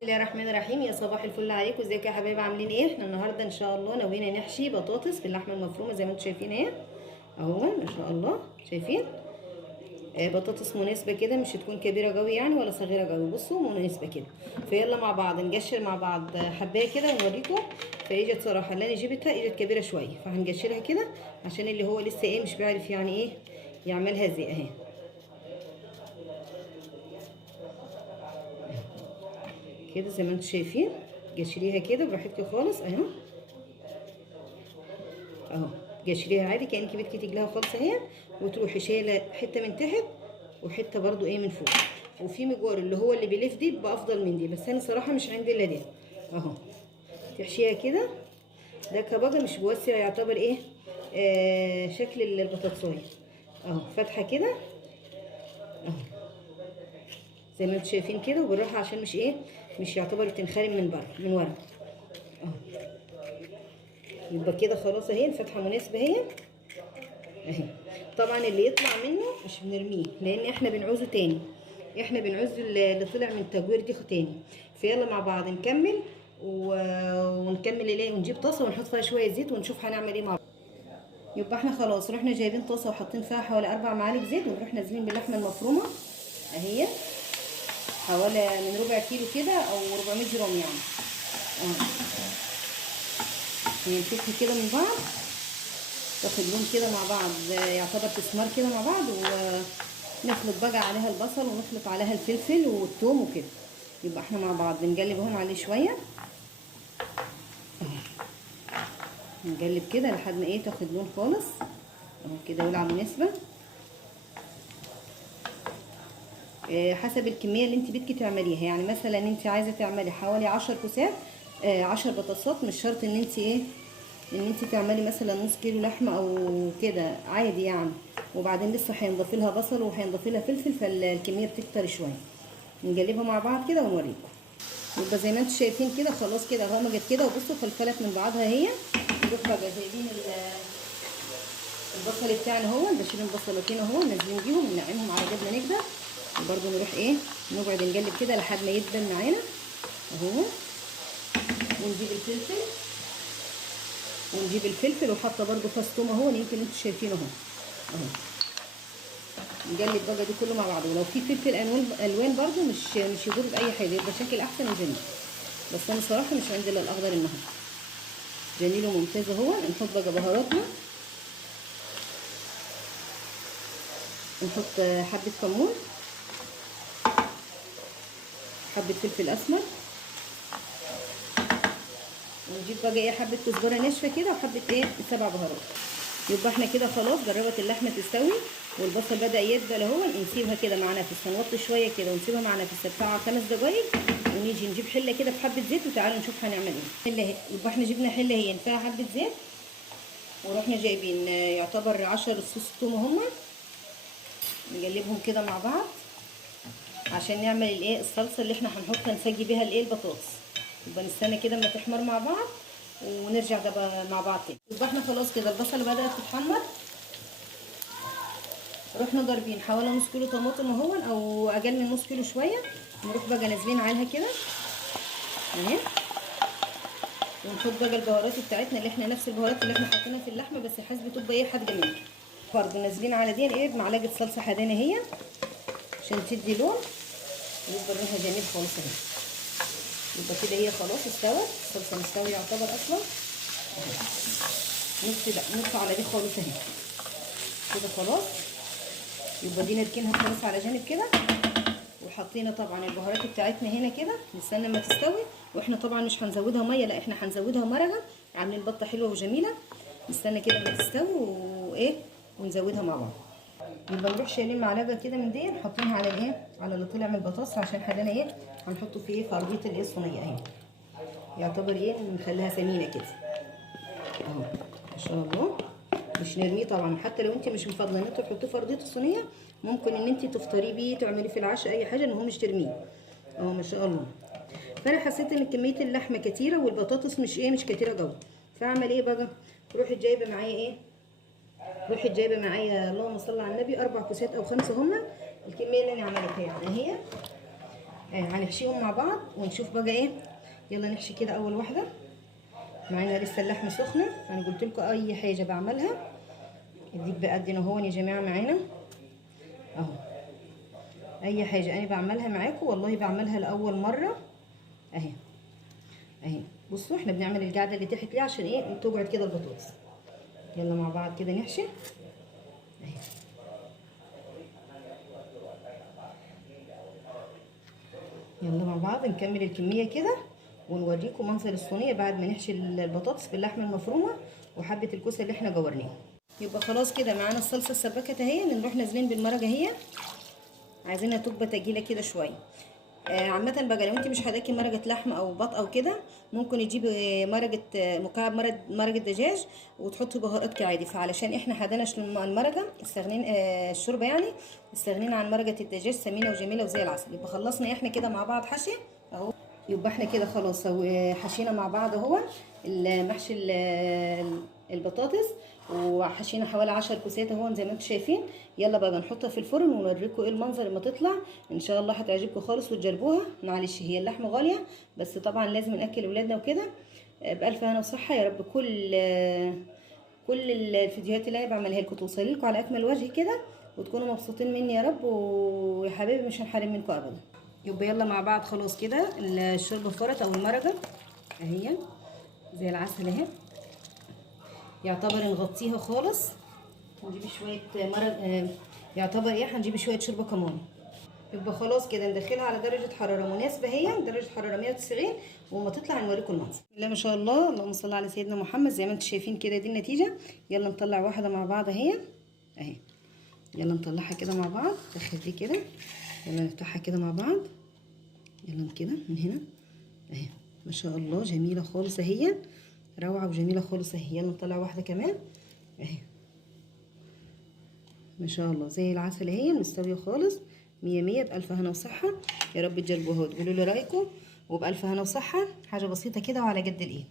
بسم الله الرحمن الرحيم. يا صباح الفل عليكم. ازيكم يا حبايبي؟ عاملين ايه؟ احنا النهارده ان شاء الله ناويين نحشي بطاطس باللحمه المفرومه زي ما انتم شايفين اهي اهو ما شاء الله. شايفين بطاطس مناسبه كده، مش هتكون كبيره قوي يعني ولا صغيره قوي، بصوا مناسبه كده. فيلا مع بعض نقشر مع بعض حبايه كده ونوريكم. فاجت صراحه اللي انا جبتها اجت كبيره شويه، فهنقشرها كده عشان اللي هو لسه مش بيعرف يعني ايه يعملها زي اهي كده زي ما انتم شايفين. قشريها كده براحتك خالص اهو اهو. قشريها عادي كانك بدك تقليها خالص اهي، وتروحي شايله حته من تحت وحته برضو من فوق. وفي مجوار اللي هو اللي بيلف دي بيبقى افضل من دي، بس انا صراحه مش عندي الا دي اهو. تحشيها كده. ده كبقى مش بيوسع، يعتبر شكل البطاطسايه اهو، فاتحه كده اهو زي ما انتم شايفين كده، وبالراحه عشان مش يعتبر تنخرم من بره من ورا اهو. يبقى كده خلاص اهي الفتحه مناسبه اهي. طبعا اللي يطلع منه مش بنرميه، لان احنا بنعوزه تاني، احنا بنعوز اللي طلع من التجوير دي تاني. فيلا مع بعض نكمل ونكمل ونجيب طاسه ونحط فيها شويه زيت ونشوف هنعمل ايه مع بعض. يبقى احنا خلاص رحنا جايبين طاسه وحاطين فيها حوالي 4 معالق زيت، ونروح نازلين باللحمه المفرومه اهي حوالي من ربع كيلو كده او 400 جرام يعني اهو. نمسكها كده من بعض، تاخد لون كده مع بعض، يعتبر تسمار كده مع بعض، ونخلط بقى عليها البصل ونخلط عليها الفلفل والثوم وكده. يبقى احنا مع بعض بنقلب هون عليه شويه نقلب كده لحد ما تاخد لون خالص اهو كده ولعه مناسبه. حسب الكميه اللي انت بدك تعمليها، يعني مثلا انت عايزه تعملي حوالي 10 كوسات 10 بطاطسات، مش شرط ان انت تعملي مثلا نص كيلو لحمه او كده عادي يعني. وبعدين لسه هينضاف لها بصل وهينضاف لها فلفل، فالكميه بتكتر شويه. نقلبها مع بعض كده ونوريكم. يبقى زي ما انتم شايفين كده خلاص كده غمجت كده، وبصوا فلفلت من بعضها اهي. نروح بقى جايبين البصل بتاعنا اهو، بشيل البصلتين اهو نازلين بيهم ننعمهم على قد ما نقدر. وبرده نروح نقعد نقلب كده لحد ما يدبل معانا اهو. ونجيب الفلفل وحاطه برده فص ثوم اهو، يمكن انتوا شايفينه اهو. نقلب بقى دي كله مع بعض، ولو في فلفل الوان برده مش يضر باي حاجه، يبقى شكل احسن وجميل. بس انا صراحه مش عندي الا الاخضر النهارده. جميل وممتاز اهو. نحط بقى بهاراتنا، نحط حبه كمون، حبه فلفل اسمر، ونجيب بقى حبه كزبره ناشفه كده، وحبه 7 بهارات. يبقى احنا كده خلاص جربت اللحمه تستوي والبصل بدا يدبل اهو. نسيبها كده مع نفس، هنوطي شويه كده ونسيبها مع نفس بتاع 5 دقايق، ونيجي نجيب حله كده بحبه زيت، وتعالوا نشوف هنعمل ايه. حله اهي. يبقى احنا جبنا حله هي فيها حبه زيت، ورحنا جايبين يعتبر 10 فصوص ثوم هم، نقلبهم كده مع بعض عشان نعمل الصلصه اللي احنا هنحطها نسقي بيها البطاطس. يبقى نستنى كده اما تحمر مع بعض ونرجع ده مع بعض تاني. يبقى احنا خلاص كده البصله بدات تتحمر، رحنا ضاربين حوالي نص كيلو طماطم اهو او اقل من نص كيلو شويه. نروح بقى نازلين عليها كده اهي، ونحط بقى البهارات بتاعتنا اللي احنا نفس البهارات اللي احنا حاطينها في اللحمه، بس حسب تبقى حاجه منها. برضه نازلين على دي بمعلقه صلصه حدانه هي عشان تدي لون، ويبقى لونها جميل خالص اهي. يبقى كده هي خلاص استوت، الصلصه مستويه يعتبر اصلا. نص على دي خالص اهي كده خلاص. يبقى دي نركنها خالص على جانب كده، وحطينا طبعا البهارات بتاعتنا هنا كده. نستنى اما تستوي، واحنا طبعا مش هنزودها ميه، لا احنا هنزودها مرقه. عاملين بطه حلوه وجميله. نستنى كده اما تستوي ونزودها مع بعض. يبقى نروح شايلين معلقه كده من دي حاطينها على على اللي طلع من البطاطس، عشان حدانا هنحطه في في ارضيه الصينيه اهي. يعتبر نخليها سمينه كده اهو ما شاء الله. مش نرميه طبعا، حتى لو انت مش مفضله ان انت تحطيه في ارضيه الصينيه، ممكن ان انت تفطري بيه، تعملي في العشاء اي حاجه، ان هو مش ترميه اهو ما شاء الله. فانا حسيت ان كميه اللحمه كتيره والبطاطس مش كتيره قوي، فاعمل بقى؟ روحي جايبه معايا اللهم صل على النبي 4 كوسات او 5 هما الكميه اللي انا عملتها يعني اهي. هنحشيهم مع بعض ونشوف بقى ايه. يلا نحشي كده اول واحده. معانا لسه اللحمه سخنه. انا قلت لكم اي حاجه بعملها اديك بقدنا اهو يا جماعه معانا اهو. اي حاجه انا بعملها معاكم والله بعملها لاول مره اهي. اهي بصوا احنا بنعمل القاعده اللي تحت ليه عشان ايه تقعد كده البطاطس. يلا مع بعض كده نحشي اهي. يلا مع بعض نكمل الكميه كده ونوريكم منظر الصينيه بعد ما نحشي البطاطس باللحمه المفرومه وحبه الكوسه اللي احنا جورناها. يبقى خلاص كده معانا الصلصه السباكه اهي. نروح نازلين بالمرقه اهي. عايزينها تبقى تقيله كده شويه. عامه بقى لو انت مش هتاكلي مرقه لحم او بط او كده ممكن تجيبي مرقه مكعب مرقه دجاج وتحطي بهارات عادي. فعلشان احنا حدناش المرقه استغنين الشوربه يعني استغنينا عن مرقه الدجاج سمينه وجميله وزي العسل. يبقى خلصنا احنا كده مع بعض حشي اهو. يبقى احنا كده خلاص حشينا مع بعض اهو المحشي البطاطس وحشينا حوالي 10 كوسات اهو زي ما انتم شايفين. يلا بقى نحطها في الفرن ونوريكم ايه المنظر لما تطلع. ان شاء الله هتعجبكم خالص وتجربوها. معلش هي اللحمه غاليه بس طبعا لازم ناكل اولادنا وكده. بالف هنا وصحه يا رب. كل الفيديوهات اللي انا بعملها لكم توصل لكم على اكمل وجه كده وتكونوا مبسوطين مني يا رب. ويا حبايبي مش هنحرم منكم ابدا. يبقى يلا مع بعض خلاص كده الشوربه فرت او المرقه اهي زي العسل اهي. يعتبر نغطيها خالص ونجيب شويه مرق يعتبر ايه هنجيب شويه شوربه كمان. يبقى خلاص كده ندخلها على درجه حراره مناسبه هي درجه حراره 190 وما تطلع نوريكم المنظر. بسم الله ما شاء الله. اللهم صل على سيدنا محمد. زي ما انتم شايفين كده دي النتيجه. يلا نطلع واحده مع بعض اهي. يلا نطلعها كده مع بعض. دخل دي كده. يلا نفتحها كده مع بعض. يلا كده من هنا اهي. ما شاء الله جميله خالص اهي. روعه وجميله خالص اهي. يلا نطلع واحده كمان اهي. ما شاء الله زي العسل اهي مستويه خالص مية مية. بألف هنا وصحه. يا رب تجربوها وتقولوا لي رايكم. وبألف هنا وصحه. حاجه بسيطه كده وعلى قد الايد.